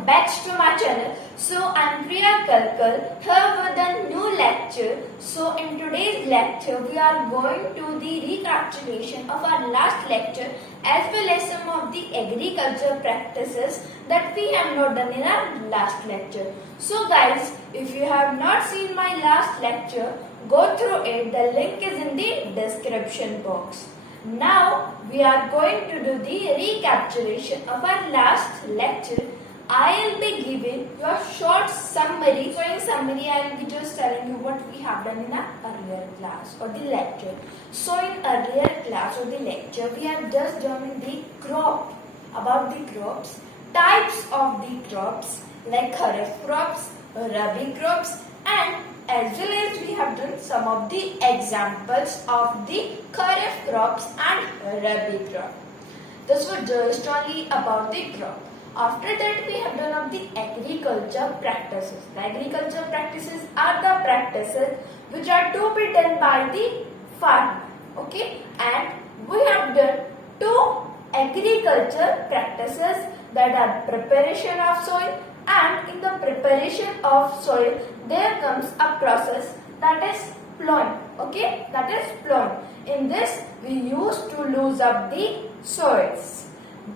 welcome back to my channel. So I'm Priya Kalkal here with a new lecture. So in today's lecture we are going to the recapitulation of our last lecture as well as some of the agriculture practices that we have not done in our last lecture. So guys, if you have not seen my last lecture, go through it. The link is in the description box. Now we are going to do the recapitulation of our last lecture. I will be giving you a short summary. So in summary, I will be just telling you what we have done in our earlier class or the lecture. So in earlier class or the lecture, we have just done the crop, about the crops, types of the crops like kharif crops, rabi crops, and as well as we have done some of the examples of the kharif crops and rabi crop. This was just only about the crop. After that we have done of the agriculture practices. The agriculture practices are the practices which are to be done by the farmer. Okay, and we have done two agriculture practices, that are preparation of soil, and in the preparation of soil there comes a process that is plowing. Okay, that is plowing. In this we used to lose up the soils.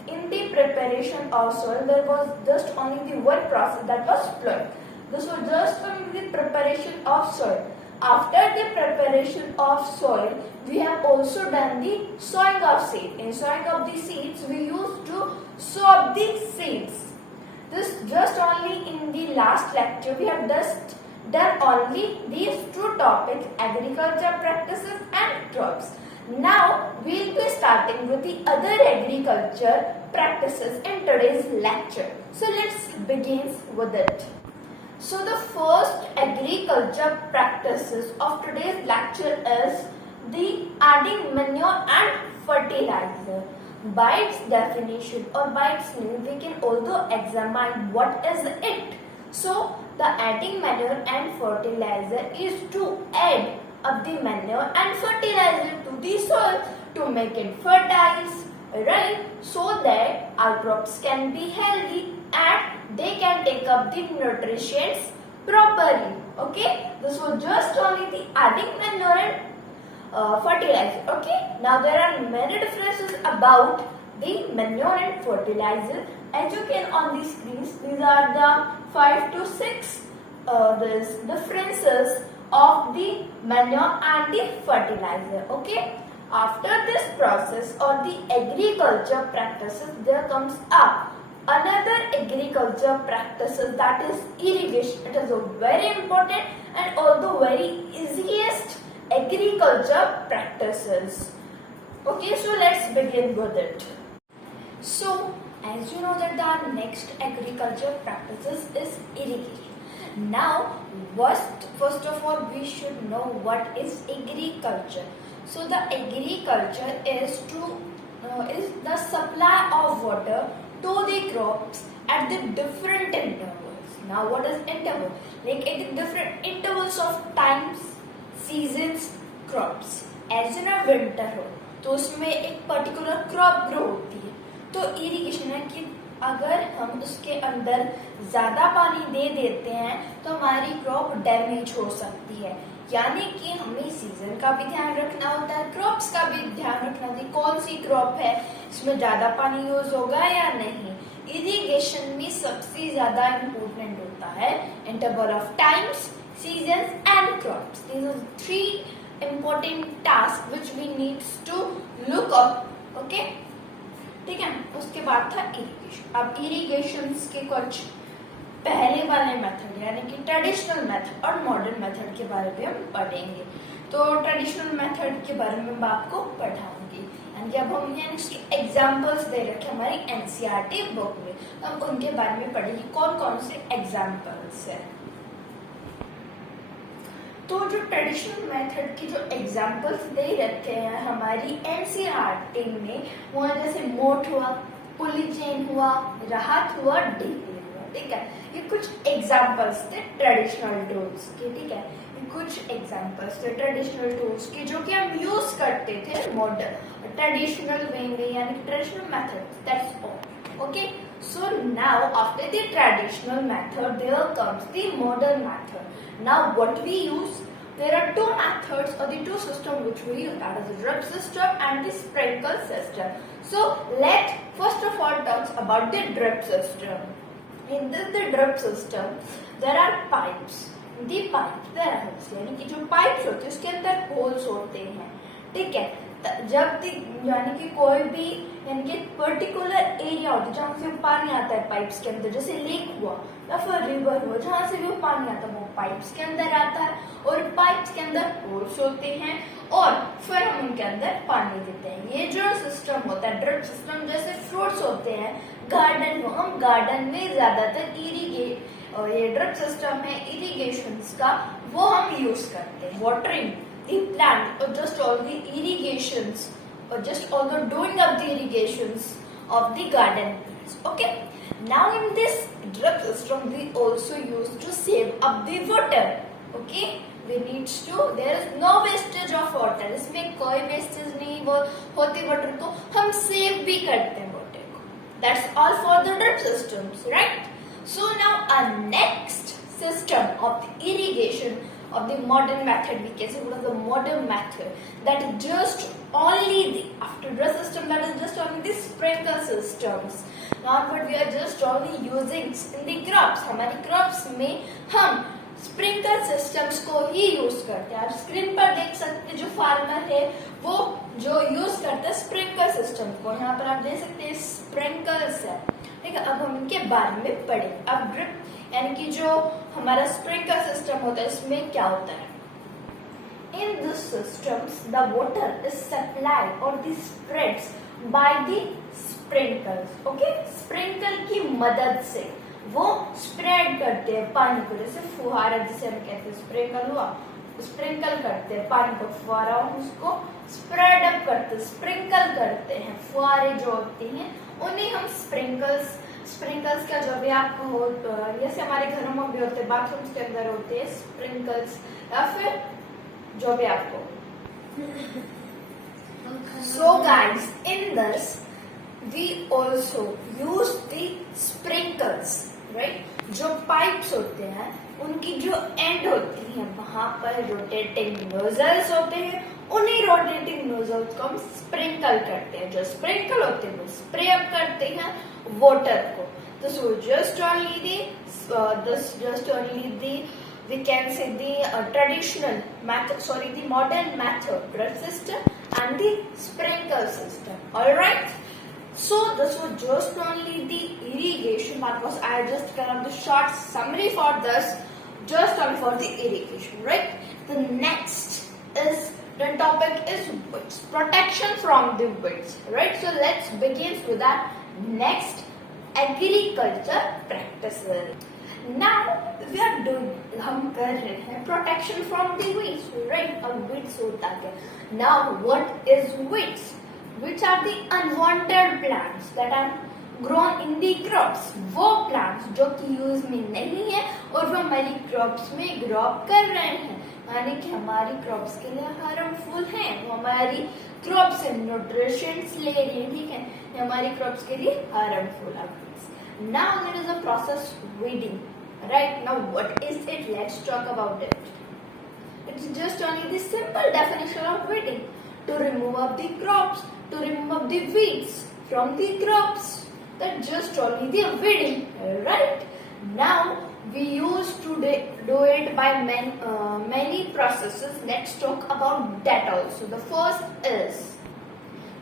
In the preparation of soil there was just only the one process, that was plowing. This was just only the preparation of soil. After the preparation of soil we have also done the sowing of seed. In sowing of the seeds we used to sow up the seeds. This just only in the last lecture we have just done only these two topics, agriculture practices and crops. Now we will be starting with the other agriculture practices in today's lecture. So let's begin with it. So the first agriculture practices of today's lecture is the adding manure and fertilizer. By its definition or by its name we can also examine what is it. So the adding manure and fertilizer is to add of the manure and fertilizer to the soil to make it fertile, right? So that our crops can be healthy and they can take up the nutrients properly. Okay, this was just only the adding manure and fertilizer. Okay, now there are many differences about the manure and fertilizer. As you can on the screens, these are the 5 to 6 differences of the manure and the fertilizer. Okay, after this process or the agriculture practices there comes up another agriculture practices, that is irrigation. It is a very important and although very easiest agriculture practices. Okay, so let's begin with it. So as you know that the next agriculture practices is irrigation. Now first of all we should know what is agriculture. So the agriculture is the supply of water to the crops at the different intervals. Now what is interval? Like at the different intervals of times, seasons crops. As in a winter हो तो उसमें एक particular crop grow होती है, तो irrigation है कि अगर हम उसके अंदर ज्यादा पानी दे देते हैं तो हमारी क्रॉप डैमेज हो सकती है. यानी कि हमें सीजन का भी ध्यान रखना होता है, क्रॉप्स का भी ध्यान रखना होता है. कौन सी क्रॉप है, इसमें ज्यादा पानी यूज होगा या नहीं. इरिगेशन में सबसे ज्यादा इम्पोर्टेंट होता है interval of times, seasons and crops. These are three important tasks which we need to look up. Okay, ठीक है. उसके बाद था इरिगेशन. अब इरिगेशन के कुछ पहले वाले मेथड यानी कि ट्रेडिशनल मेथड और मॉडर्न मेथड के बारे में हम पढ़ेंगे. तो ट्रेडिशनल मेथड के बारे में मैं आपको पढ़ाऊंगी. यानी अब हम नेक्स्ट एग्जाम्पल्स दे रखे हमारी एनसीईआरटी बुक में, तो हम उनके बारे में पढ़ेंगे कौन कौन से एग्जाम्पल्स है. तो जो ट्रेडिशनल मेथड की जो एग्जाम्पल्स दे रखे हैं हमारी एनसीईआरटी में, वो जैसे मोट हुआ, पुली चेन हुआ, राहत हुआ, डीपी हुआ. ठीक है, ये कुछ एग्जाम्पल्स थे ट्रेडिशनल टूल्स के. ठीक है, ये कुछ एग्जाम्पल्स थे ट्रेडिशनल टूल्स के जो कि हम यूज करते थे मॉडर्न ट्रेडिशनल वे में, यानी traditional method. That's all. Okay, So now after the traditional method there comes the modern method. Now what we use, there are two methods or the two systems which we use, that is the drip system and the sprinkle system. So let first of all talk about the drip system. In the drip system there are pipes. The pipe there are holes, यानी कि जो pipes होते हैं उसके अंदर holes होते हैं, ठीक है। जब यानी कि कोई भी यानी कि पर्टिकुलर एरिया होता है जहाँ से पानी आता है पाइप्स के अंदर, जैसे लेक हुआ या फिर रिवर हुआ, जहाँ से भी पानी आता है वो पाइप्स के अंदर आता है और पाइप्स के अंदर होल्स होते हैं और फिर हम उनके अंदर पानी देते हैं। ये जो सिस्टम होता है ड्रिप सिस्टम, जैसे फ्रूट्स होते हैं गार्डन में, हम गार्डन में ज्यादातर ये ड्रिप सिस्टम है इरिगेशन का, वो हम यूज करते हैं watering the plant or just all the irrigations or just all the doing of the irrigations of the garden plants. Okay, now in this drip system we also use to save up the water. Okay, we needs to, there is no wastage of water, इसमें कोई wastage नहीं वो होती water को, हम save भी करते हैं water को. That's all for the drip systems, right? So now our next system of the irrigation of the modern method, we can say what is the modern method, that is just only the after drip system, that is just only the sprinkle systems. Now what we are just only using in the crops, हमारी crops में हम sprinkle systems को ही use करते हैं। आप screen पर देख सकते हैं जो फार्मर है वो जो यूज करता है स्प्रिंकल सिस्टम को, यहाँ पर आप देख सकते हैं स्प्रिंकल्स है, ठीक है। अब हम इनके बारे में पढ़े। अब ड्रिप यानी कि जो हमारा स्प्रिंकल सिस्टम होता है इसमें क्या होता है, in this systems the water is supplied or the spreads by the sprinkles. Okay, sprinkle की मदद से वो स्प्रेड करते हैं पानी को, जैसे फुहारा जिसे हम कहते हैं, स्प्रिंकल हुआ, स्प्रिंकल करते हैं पानी को, फुहारा उसको स्प्रेड अप करते हैं, स्प्रिंकल करते हैं। फुहारे जो होते हैं उन्हें हम स्प्रिंकल्स का जो भी आपको हो, जैसे हमारे घरों में भी होते हैं, बाथरूम्स के अंदर होते हैं स्प्रिंकल्स, या फिर जो भी आपको। So guys, in this we also use the sprinkles, right? जो पाइप्स होते हैं उनकी जो एंड होती है वहां पर रोटेटिंग नोजल्स होते हैं, उन्हीं रोटेटिंग नोजल्स को हम स्प्रिंकल करते हैं। जो स्प्रिंकल होते हैं वो स्प्रे अप करते हैं वाटर को। तो so just only the we can say the traditional method, the modern method, drip system and the sprinkle system. All right, so this was just only the irrigation part. Was I just kind of the short summary for this, just only for the irrigation, right? The next is the topic is weeds, protection from the weeds, right? So let's begin with that next agriculture practices. Now we are doing, हम कर रहे हैं protection from the weeds, right? अब weeds होता क्या? Now what is weeds? Which are the unwanted plants that are grown in the crops? वो plants जो कि यूज में नहीं है और वो हमारी crops में grow कर रहे हैं, यानी कि हमारी crops के लिए harmful हैं, वो हमारी crops से nutrients ले रही है, ठीक है, ये हमारी crops के लिए harmful है। Now there is a process weeding. Right, now what is it? Let's talk about it. It's just only the simple definition of weeding, to remove up the crops, to remove up the weeds from the crops. That's just only the weeding, right? Now we used to do it by many processes. Let's talk about that also. The first is,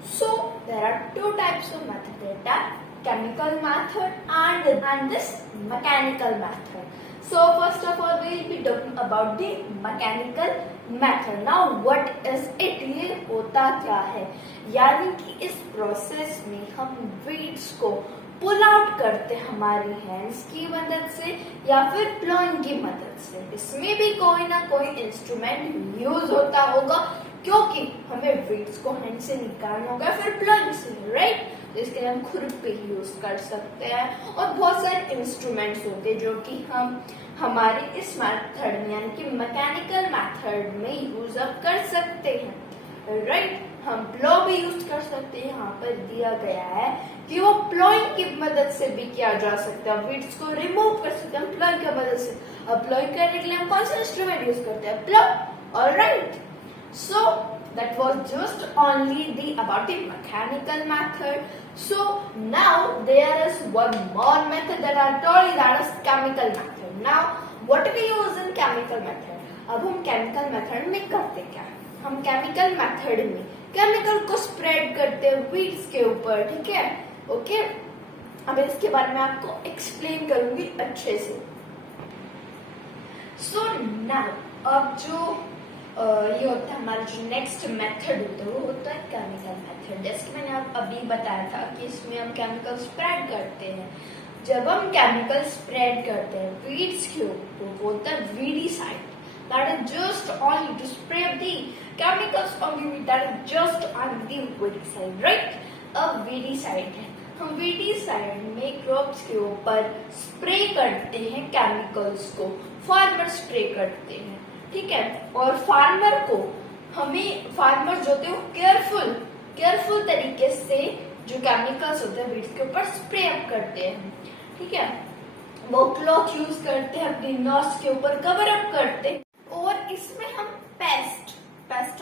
so there are two types of method, that are chemical method and this mechanical method. So first of all we will be talking about the mechanical method. Now what is it? ये होता क्या है, यानी कि इस process में हम weeds को पुल आउट करते हैं हमारी हैंड्स की मदद से या फिर प्लोइंग की मदद से। इसमें भी कोई ना कोई इंस्ट्रूमेंट यूज होता होगा क्योंकि हमें weeds को हैंड से निकालना होगा फिर प्लोइंग से, राइट? इसके लिए हम खुरपी यूज कर सकते हैं और बहुत सारे इंस्ट्रूमेंट्स होते हैं जो कि हम हमारे इस मेथड में यानी कि मैकेनिकल मेथड में यूज अप कर सकते हैं, राइट? हम प्लो भी यूज कर सकते हैं। यहाँ पर दिया गया है कि वो प्लोइंग की मदद से भी किया जा सकता है, वीड्स को रिमूव कर सकते हैं प्लोइंग की मदद से। अब प्लोइंग करने के लिए हम कौन सा इंस्ट्रूमेंट यूज करते हैं? Plough. Alright, so that was just only the about the mechanical method. So now there is one more method that I told you, that is chemical method. Now what do we use in chemical method? अब हम chemical method में करते क्या है? हम chemical method में chemical को spread करते हैं वीड्स के ऊपर, ठीक है? ओके, अब इसके बारे में आपको एक्सप्लेन करूंगी अच्छे से। सो नाउ अब जो ये होता है हमारा जो नेक्स्ट मेथड होता है वो होता है केमिकल मेथड। जैसे कि मैंने आप अभी बताया था कि इसमें हम केमिकल स्प्रेड करते हैं। जब हम केमिकल स्प्रेड करते हैं वीड्स के ऊपर, वो होता है weedicide, that is just only to spray the chemicals on the weed, that is just on the weedicide, right? अब weedicide है, हम weedicide में क्रॉप्स के ऊपर स्प्रे करते हैं केमिकल्स को, फार्मर स्प्रे करते हैं, ठीक है? और फार्मर को हमें फार्मर जो होते हैं वो केयरफुल तरीके से जो केमिकल्स होते हैं वीड्स के ऊपर स्प्रे अप करते हैं, ठीक है? वो क्लॉथ यूज करते हैं, अपनी नोज के ऊपर कवर अप करते हैं। और इसमें हम पेस्ट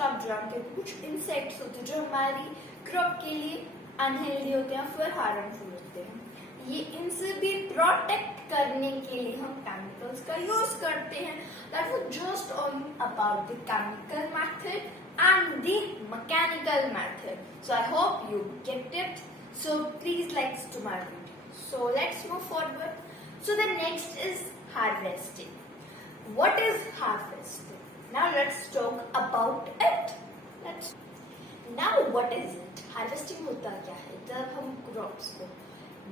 आप जानते हैं, कुछ इंसेक्ट्स होते हैं जो हमारी क्रॉप के लिए अनहेल्दी होते हैं, फिर हार्मफुल होते हैं। ये इनसे भी प्रोटेक्ट करने के लिए हम केमिकल्स का यूज करते हैं। That was just on about the chemical method and the mechanical method. So I hope you get it. So please like to my video. So let's move forward. So the next is harvesting. What is harvesting? Now let's talk about it. Now what is it? Harvesting होता क्या है? जब हम crops को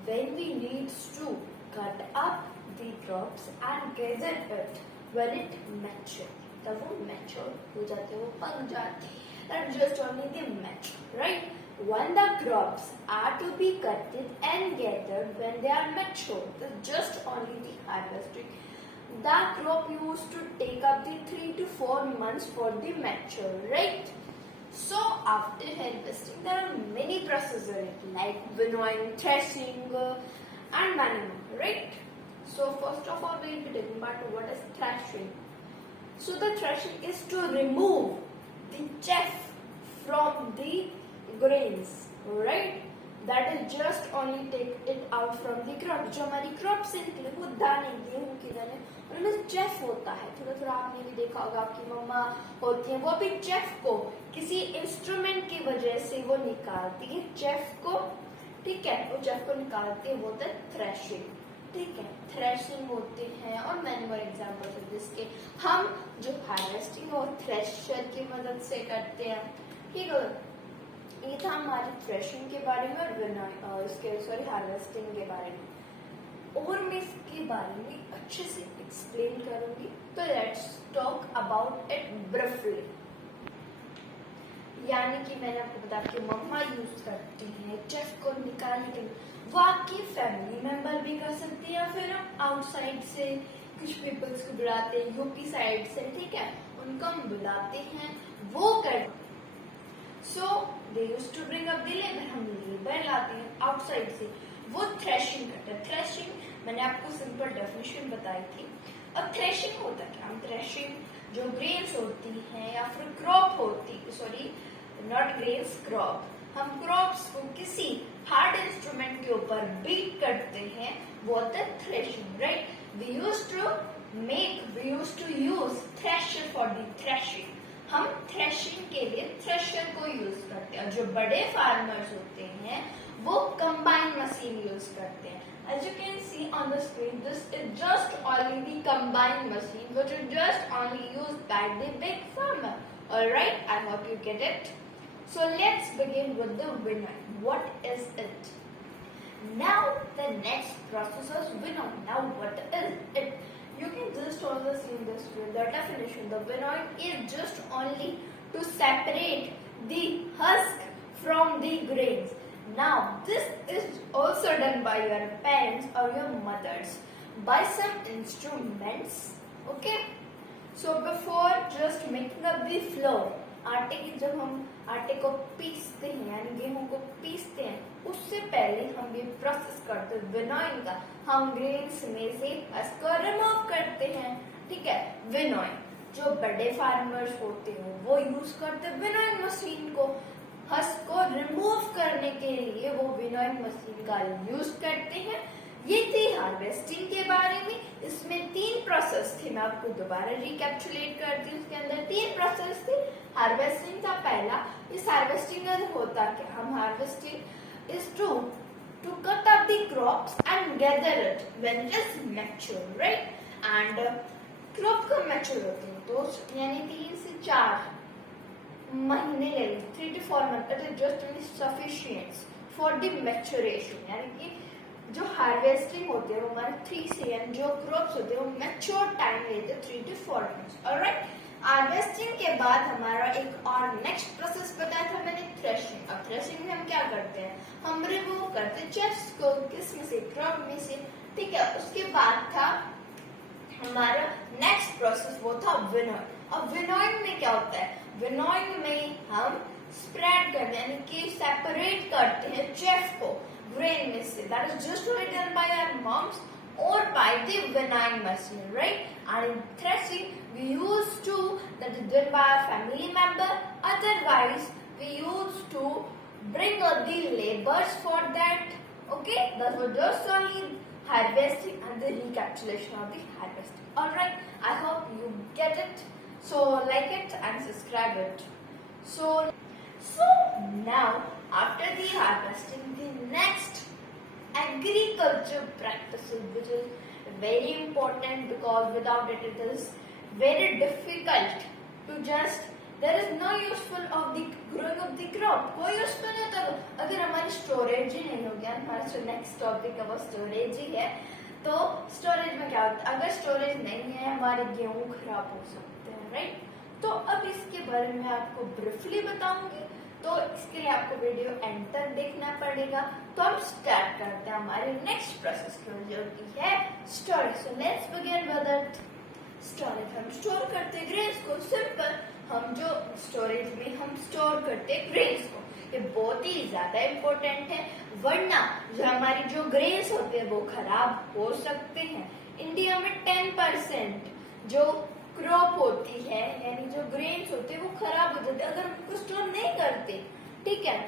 when we needs to cut up the crops and gather it when it mature. तब वो mature हो जाते हैं, वो पक जाते हैं। That's just only the mature, right? When the crops are to be cutted and gathered when they are mature, that's just only the harvesting. The crop used to take up the 3 to 4 months for the mature, right? So after harvesting, there are many processes like winnowing, threshing, and many more, right? So first of all, we will be talking about what is threshing. So the threshing is to remove the chaff from the grains, right? That is just only take it out from the crop. जो हमारी crop से निकले वो दाने, गेहूं के दाने, उनमें chaff होता है। थोड़ा आपने भी देखा होगा, आपकी मम्मा होती है, वो भी chaff को किसी इंस्ट्रूमेंट की वजह से वो निकालती है chaff को, ठीक है? वो chaff को निकालती है, वो होता है threshing, ठीक है? थ्रेशिंग होते हैं और मैनी मोर एग्जांपल्स है जिसके हम जो हार्वेस्टिंग और थ्रेशर की मदद से करते हैं, ठीक है? ये था हमारे थ्रेशिंग के बारे में और इसके हार्वेस्टिंग के बारे में। और मैं इसके बारे में अच्छे से एक्सप्लेन करूंगी, तो let's talk about it briefly. यानी कि मैंने आपको बताया कि मम्मा यूज करती है चेफ को निकालने के लिए, वो आपकी फैमिली मेंबर भी कर सकती है या फिर हम आउटसाइड से कुछ पीपल्स को बुलाते हैं, यूपी साइड से, ठीक है? उनको हम बुलाते हैं, वो कर। So they used to bring up the labour, हम लेबर लाते हैं आउटसाइड से, वो थ्रेशिंग करते हैं। थ्रेशिंग मैंने आपको सिंपल डेफिनेशन बताई थी। अब थ्रेशिंग होता क्या? हम थ्रेशिंग जो ग्रेन्स होती हैं या फिर क्रॉप होती, सॉरी नॉट ग्रेन्स, क्रॉप, हम क्रॉप्स को किसी हार्ड इंस्ट्रूमेंट के ऊपर बीट करते हैं, वो होता है threshing, right? We use to use thresher for the threshing. हम थ्रेशिंग के लिए थ्रेशर को यूज करते हैं। जो बड़े फार्मर्स होते हैं वो कंबाइन मशीन यूज करते हैं। As you can see on the screen, this is just only the combined machine which is just only used by the big farmer. Alright, I hope you get it. So let's begin with the winnowing. What is it? Now the next process is winnowing. Now what is it? You can just also see in this way the definition. The winnowing is just only to separate the husk from the grains. Now this is also done by your parents or your mothers by some instruments. Okay. So before just making up the flour, आटे की जब हम आटे को पीसते हैं यानी गेहूं को पीसते हैं, उससे पहले हम ये प्रोसेस करते हैं विनोइंग का। हम ग्रेन्स में से हस्क को रिमूव करते हैं, ठीक है। विनोइंग जो बड़े फार्मर्स होते हैं वो यूज करते हैं विनोइंग मशीन को। हस्क को रिमूव करने के लिए वो विनोइंग मशीन का यूज करते हैं। ये थी हार्वेस्टिंग के बारे में। इसमें 3 प्रोसेस थे, मैं आपको दोबारा रिकैप्चुलेट करती हूँ। इसके अंदर 3 प्रोसेस थे। हार्वेस्टिंग था पहला। इस हार्वेस्टिंग में होता क्या, हम harvesting is to cut up the crops and gather it when it is mature, right. And crop कब मैच्योर होती है, तो यानी 3 से 4 महीने ले लें, 3 to 4 months, it is just sufficient for the maturation. यानी कि जो हार्वेस्टिंग होती है वो हमारे 3 से, यानी जो क्रॉप्स होते हैं वो मैच्योर टाइम लेते हैं 3 to 4 months, ऑलराइट। हार्वेस्टिंग के बाद हमारा एक और नेक्स्ट प्रोसेस बताया था मैंने, थ्रेशिंग। अब थ्रेशिंग में हम क्या करते हैं, हम रिमूव करते हैं चिप्स को, किस में से, क्रॉप में से, ठीक है। उसके बाद था हमारा नेक्स्ट प्रोसेस, वो था विनोइंग। अब विनोइंग में क्या होता है, विनोइंग में हम स्प्रेड करते हैं, यानी कि सेपरेट करते हैं चेफ को grain में से। That is usually done by our moms or by the winnowing machine, right? And in threshing, we used to, that is done by our family member. Otherwise, we used to bring up the labors for that. Okay, that was just only harvesting and the recapitulation of the harvesting. Alright, I hope you get it. So like it and subscribe it. So now after the harvesting, the next agriculture practices, which is very important because without it, it is very difficult to just, there is no useful of the growing of the crop. कोई useful नहीं होता अगर हमारी storage ही नहीं होगी। हमारा जो next topic है वो स्टोरेज ही है। तो स्टोरेज में क्या होता है, अगर स्टोरेज नहीं है हमारे गेहूं खराब हो सकते हैं, राइट। तो अब इसके बारे में आपको ब्रीफली बताऊंगी, तो इसके लिए आपको वीडियो एंड तक देखना पड़ेगा। तो हम स्टार्ट करते हैं हमारे नेक्स्ट प्रोसेस को, जो कि है storage. So let's begin with it. Storage, हम स्टोर करते हैं ग्रेन्स को। सिंपल, हम जो स्टोरेज में हम स्टोर करते हैं ग्रेन्स को, ये बहुत ही ज्यादा इम्पोर्टेंट है, वरना जो हमारी जो ग्रेन्स होते हैं वो खराब हो सकते हैं। इंडिया में 10% जो क्रॉप होती है, यानी जो ग्रेन्स होते हैं वो खराब हो जाते हैं अगर हम उनको स्टोर नहीं करते, ठीक है।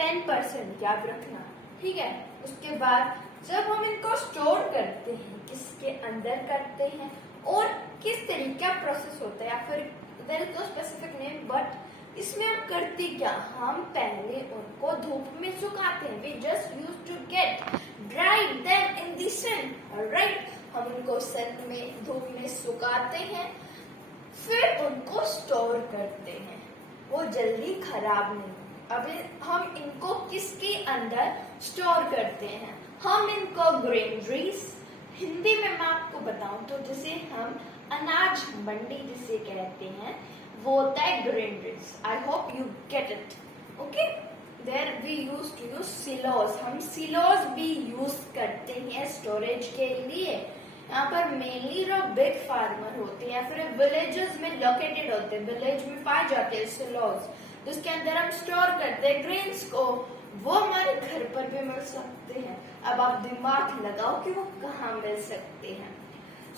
10% याद रखना, ठीक है। उसके बाद जब हम इनको स्टोर करते हैं, किसके अंदर करते हैं और किस तरीके का प्रोसेस होता है, या फिर there is no specific name, but इसमें हम करते क्या, हम पहले उनको धूप में सुखाते हैं। We just use to get dried them in the sun, alright. हम उनको सन में, धूप में सुखाते हैं, फिर उनको स्टोर करते हैं, वो जल्दी खराब नहीं। अब हम इनको किसके अंदर स्टोर करते हैं, हम इनको ग्रेनरीज, हिंदी में मैं आपको बताऊं तो जिसे हम अनाज मंडी जिसे कहते हैं, वो होता है granaries. I hope you get it, okay. There we use to use silos, हम सिलोज भी यूज करते हैं स्टोरेज के लिए। यहाँ पर मेनली जो बिग फार्मर होते हैं या फिर विलेजेस में लोकेटेड होते हैं, विलेज में पाए जाते हैं सिलोज, जिसके अंदर हम स्टोर करते हैं ग्रेन्स को, वो हमारे घर पर भी मिल सकते हैं। अब आप दिमाग लगाओ कि वो कहाँ मिल सकते हैं।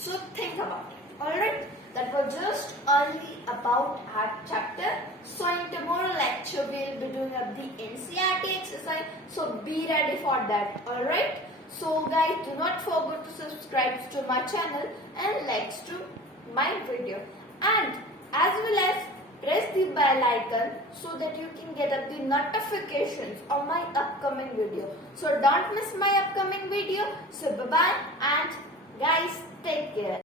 So think about it, alright. That was just only about our chapter. So in tomorrow lecture we'll be doing up the NCERT exercise. So be ready for that. Alright. So guys, do not forget to subscribe to my channel and like to my video. And as well as press the bell icon so that you can get up the notifications of my upcoming video. So don't miss my upcoming video. So bye bye and guys, take care.